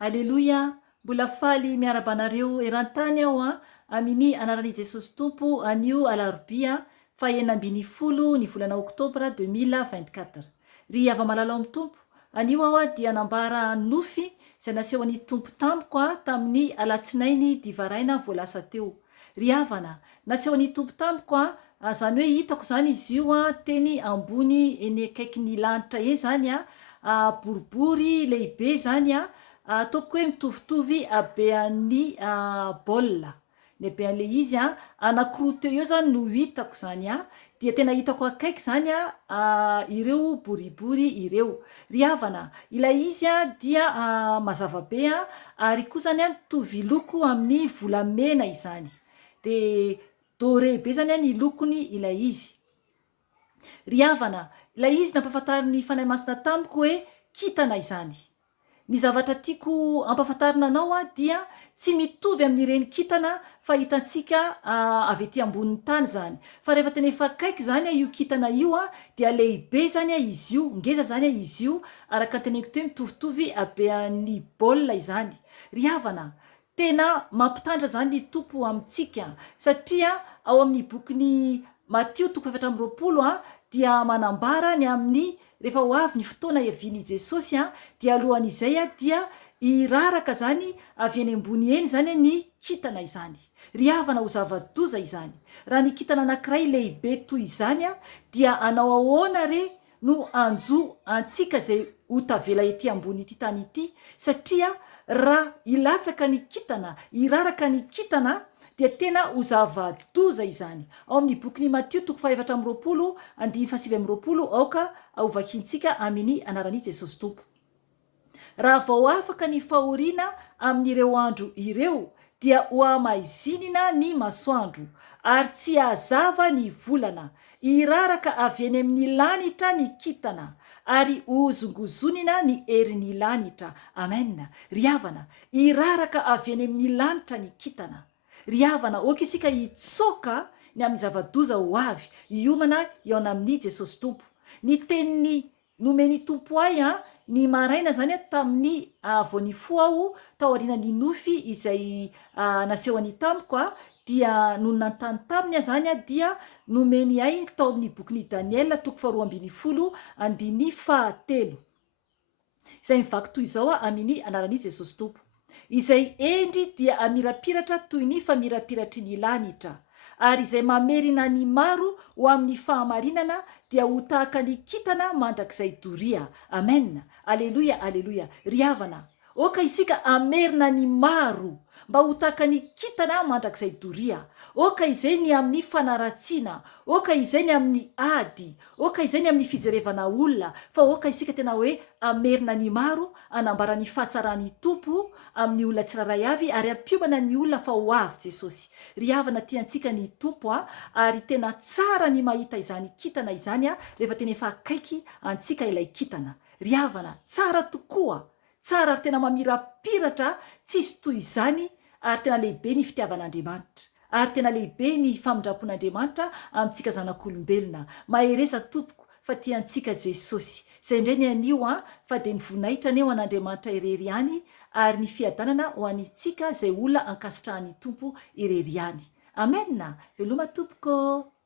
Aleloia, mbola faly miarabanareo eran-tany aho amin'ny anaran'i Jesosy Tompo anio alarobia fa 9 ny volana oktobra 2024. Ry ava-malala amin'ny tompo, anio aho dia nambara nofy izay naseho an'ny tompo tampoka tamin'ny alatsinainy divaraina voalasa teo. Ry havana, naseho an'ny tompo tampoka zany hoe hitako zany izy io teny ambony eny akaikin'ny lanitra eny zany boribory lehibe zany ataoko hoe mitovitovy habean'ny baolina. Ny habean'le izy anankiroa teo eo zany no hitako zany dia tena hitako akaiky zany ireo boribory ireo. Ry havana, ilay izy dia mazava be ary koa zany mitovy loko amin'ny volamena izany. De doré be zany ny lokony ilay izy. Ry havana, ilay izy nampahafantariny ny fanahy masina tamiko hoe kintana izany. Ny zavatra tiako ampahafantarina anao dia tsy mitovy amin'ireny kintana fa hitantsika avy etỳ ambonin'ny tany zany. Fa rehefa tena efa akaiky zany io kintana io dia lehibe zany izy io, ngeza zany izy io, araka teneniko teo mitovitovy habean'ny baolina izany. Ry havana, tena mampitandra zany ny tompo amintsika satria ao amin'ny bokin'ny Matio 7:20 dia manambara ny amin'ny rehefa ho avy ny fotoana iavian'i Jesosy dia alohan'izay dia iraraka zany avy eny ambony eny zany ny kintana izany. Ry havana, ho zava-doza izany. Raha ny kintana anankiray lehibe toy izany dia anao ahoana re no anjo antsika zay ho tavela ety ambony ity tany ity, satria raha ilatsaka ny kintana, iraraka ny kintana dia tena ho zava-doza izany. Ao amin'ny bokin'ny Matio 7:20 aoka ahovakintsika amin'ny anaran'i Jesosy Tompo. Raha vao afaka ny fahoriana amin'ireo andro ireo dia ho amaizinina ny masoandro ary tsy hazava ny volana, iraraka avy eny amin'ny lanitra ny kintana ary hozongozonina ny herin'ny lanitra. Amen. Ry havana, iraraka avy eny amin'ny lanitra ny kintana. Ry havana, oka isika hitsoka ny amin'ny zava-doza ho avy, hiomana eo amin'ny Jesosy Tompo. Ny teniny nomeny tompo ahy ny maraina zany tamin'ny vao nifoha aho tao aorian'ny nofy izay naseho an'ny tamiko dia no nantany taminy zany dia nomeny ahy tao amin'ny bokin'ny Daniel 2:20-7 izay mivaky toy izao amin'ny anaran'i Jesosy Tompo. Izay endry dia amirapiratra toy ny famirapiratry ny lanitra, ary izay mamerina ny maro ho amin'ny fahamarinana dia ho tahaka ny kintana mandrakizay doria. Amen. Aleloia, aleloia. Ry havana, oka isika amerina ny maro mba ho tahaka ny kintana mandrakizay doria. Oka izay ny amin'ny fanaratsiana, oka izay ny amin'ny ady, oka izay ny amin'ny fijerevana olona, fa oka isika tena hoe amerina ny maro anambara ny fahatsarany tompo amin'ny olona tsiraray avy ary ampiomana ny olona fa ho avy Jesosy. Ry havana, tiantsika ny tompo ary tena tsara ny mahita izany kintana izany rehefa tena efa akaiky antsika ilay kintana. Ry havana, tsara tokoa, tsara ary tena mamirapiratra, tsisy toy izany, ary tena lehibe ny fitiavan'Andriamanitra, ary tena lehibe ny famindrapon'Andriamanitra amintsika zanak'olombelona. Mahereza tompoko fa tiantsika Jesosy. Izay indray ny anio fa dia ny voninahitra ny eo an'Andriamanitra irery ihany ary ny fiadanana ho anitsika izay olona ankasitrahan'ny tompo irery ihany. Amen. Veloma tompoko.